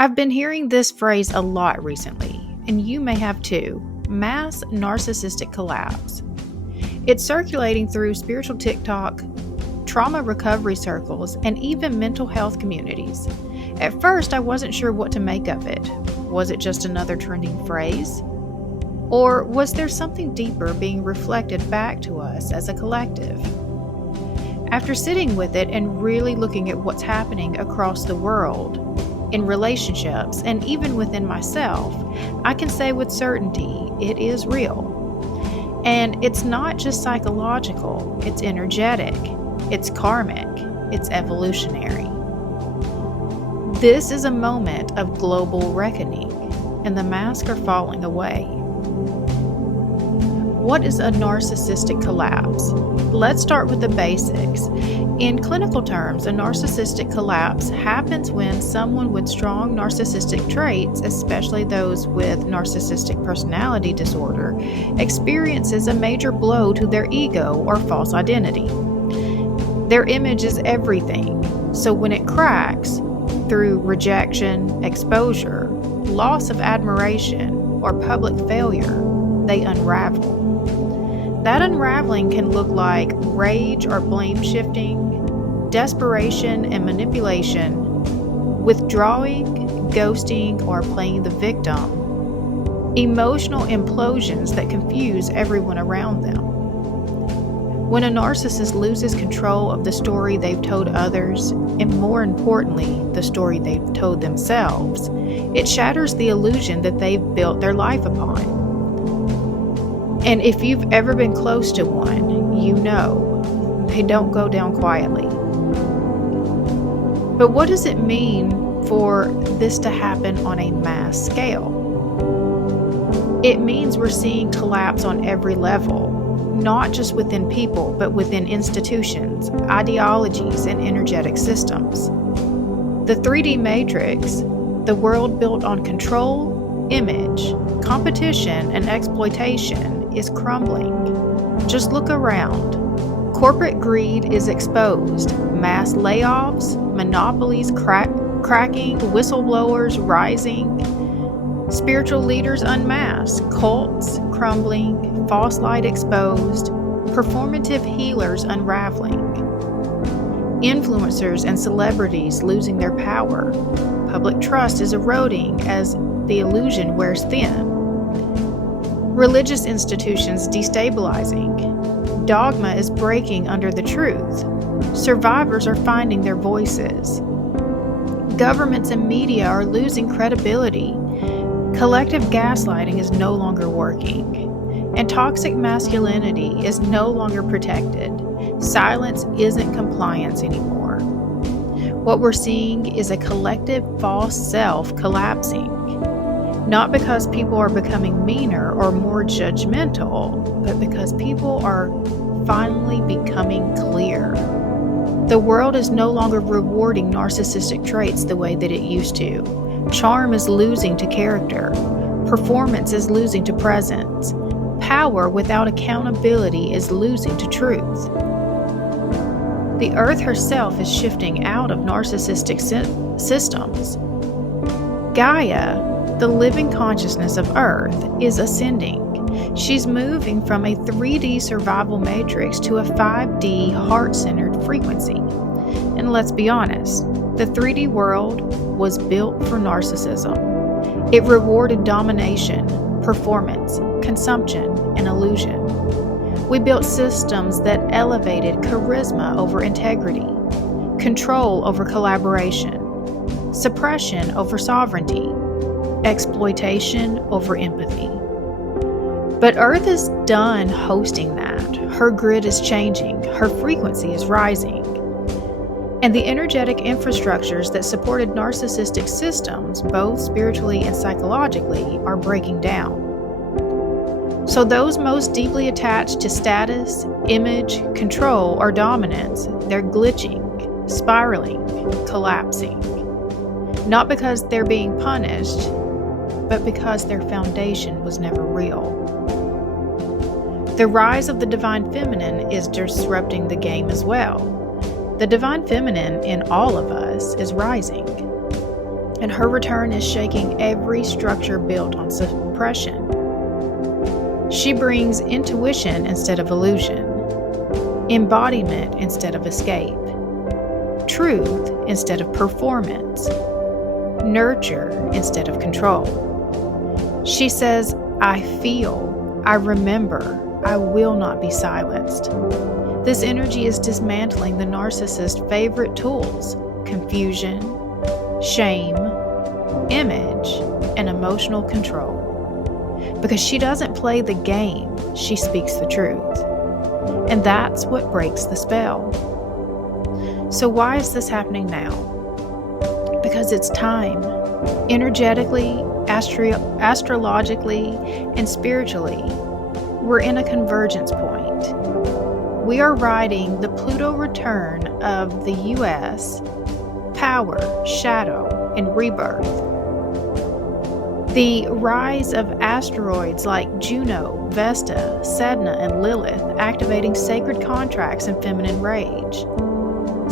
I've been hearing this phrase a lot recently, and you may have too: mass narcissistic collapse. It's circulating through spiritual TikTok, trauma recovery circles, and even mental health communities. At first, I wasn't sure what to make of it. Was it just another trending phrase? Or was there something deeper being reflected back to us as a collective? After sitting with it and really looking at what's happening across the world, in relationships, and even within myself, I can say with certainty it is real. And it's not just psychological, it's energetic, it's karmic, it's evolutionary. This is a moment of global reckoning, and the masks are falling away. What is a narcissistic collapse? Let's start with the basics. In clinical terms, a narcissistic collapse happens when someone with strong narcissistic traits, especially those with narcissistic personality disorder, experiences a major blow to their ego or false identity. Their image is everything, so when it cracks through rejection, exposure, loss of admiration, or public failure, they unravel. That unraveling can look like rage or blame shifting, desperation and manipulation, withdrawing, ghosting, or playing the victim, emotional implosions that confuse everyone around them. When a narcissist loses control of the story they've told others, and more importantly, the story they've told themselves, it shatters the illusion that they've built their life upon. And if you've ever been close to one, you know they don't go down quietly. But what does it mean for this to happen on a mass scale? It means we're seeing collapse on every level, not just within people, but within institutions, ideologies, and energetic systems. The 3D matrix, the world built on control, image, competition, and exploitation, is crumbling. Just look around. Corporate greed is exposed. Mass layoffs, monopolies cracking, whistleblowers rising, spiritual leaders unmasked, cults crumbling, false light exposed, performative healers unraveling, influencers and celebrities losing their power. Public trust is eroding as the illusion wears thin. Religious institutions destabilizing. Dogma is breaking under the truth. Survivors are finding their voices. Governments and media are losing credibility. Collective gaslighting is no longer working. And toxic masculinity is no longer protected. Silence isn't compliance anymore. What we're seeing is a collective false self collapsing. Not because people are becoming meaner or more judgmental, but because people are finally becoming clear. The world is no longer rewarding narcissistic traits the way that it used to. Charm is losing to character. Performance is losing to presence. Power without accountability is losing to truth. The earth herself is shifting out of narcissistic systems. Gaia, the living consciousness of Earth, is ascending. She's moving from a 3D survival matrix to a 5D heart-centered frequency. And let's be honest, the 3D world was built for narcissism. It rewarded domination, performance, consumption, and illusion. We built systems that elevated charisma over integrity, control over collaboration, suppression over sovereignty, exploitation over empathy. But Earth is done hosting that. Her grid is changing. Her frequency is rising. And the energetic infrastructures that supported narcissistic systems, both spiritually and psychologically, are breaking down. So those most deeply attached to status, image, control, or dominance, they're glitching, spiraling, collapsing. Not because they're being punished, but because their foundation was never real. The rise of the Divine Feminine is disrupting the game as well. The Divine Feminine in all of us is rising. And her return is shaking every structure built on suppression. She brings intuition instead of illusion, embodiment instead of escape, truth instead of performance, nurture instead of control. She says, I feel, I remember, I will not be silenced. This energy is dismantling the narcissist's favorite tools: confusion, shame, image, and emotional control. Because she doesn't play the game, she speaks the truth. And that's what breaks the spell. So why is this happening now? Because it's time. Energetically, astrologically, and spiritually, we're in a convergence point. We are riding the Pluto return of the U.S., power, shadow, and rebirth. The rise of asteroids like Juno, Vesta, Sedna, and Lilith activating sacred contracts and feminine rage.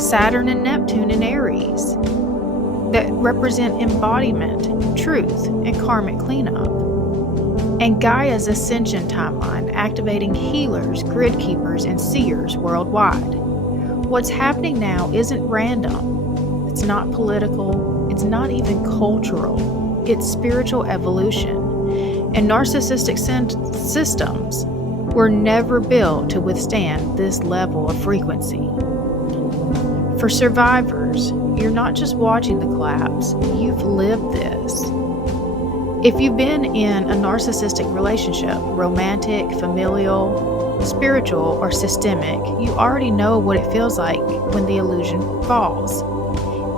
Saturn and Neptune in Aries that represent embodiment, truth, and karmic cleanup. And Gaia's Ascension timeline activating healers, grid keepers, and seers worldwide. What's happening now isn't random. It's not political. It's not even cultural. It's spiritual evolution. And narcissistic systems were never built to withstand this level of frequency. For survivors, you're not just watching the collapse, you've lived this. If you've been in a narcissistic relationship, romantic, familial, spiritual, or systemic, you already know what it feels like when the illusion falls.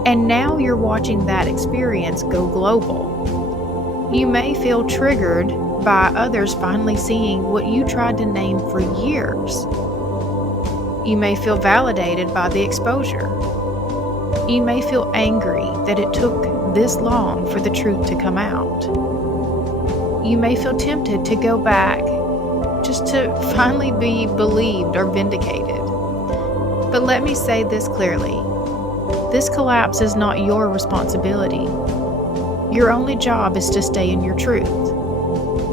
And now you're watching that experience go global. You may feel triggered by others finally seeing what you tried to name for years. You may feel validated by the exposure. You may feel angry that it took this long for the truth to come out. You may feel tempted to go back just to finally be believed or vindicated. But let me say this clearly. This collapse is not your responsibility. Your only job is to stay in your truth.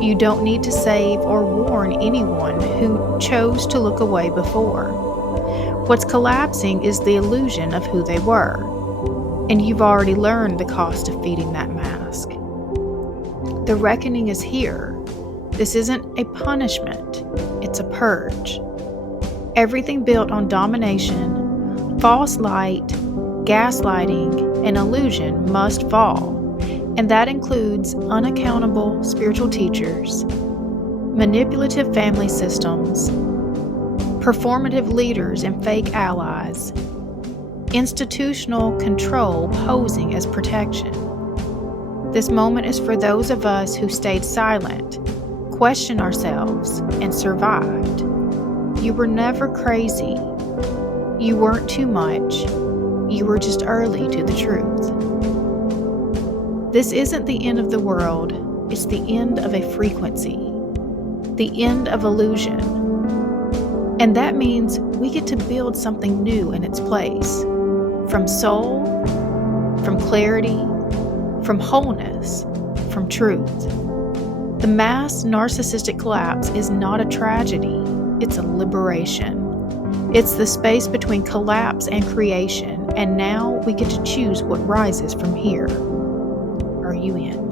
You don't need to save or warn anyone who chose to look away before. What's collapsing is the illusion of who they were, and you've already learned the cost of feeding that mask. The reckoning is here. This isn't a punishment, it's a purge. Everything built on domination, false light, gaslighting, and illusion must fall. And that includes unaccountable spiritual teachers, manipulative family systems, performative leaders and fake allies, institutional control posing as protection. This moment is for those of us who stayed silent, questioned ourselves, and survived. You were never crazy. You weren't too much. You were just early to the truth. This isn't the end of the world, it's the end of a frequency, the end of illusion. And that means we get to build something new in its place, from soul, from clarity, from wholeness, from truth. The mass narcissistic collapse is not a tragedy, it's a liberation. It's the space between collapse and creation, and now we get to choose what rises from here. Are you in?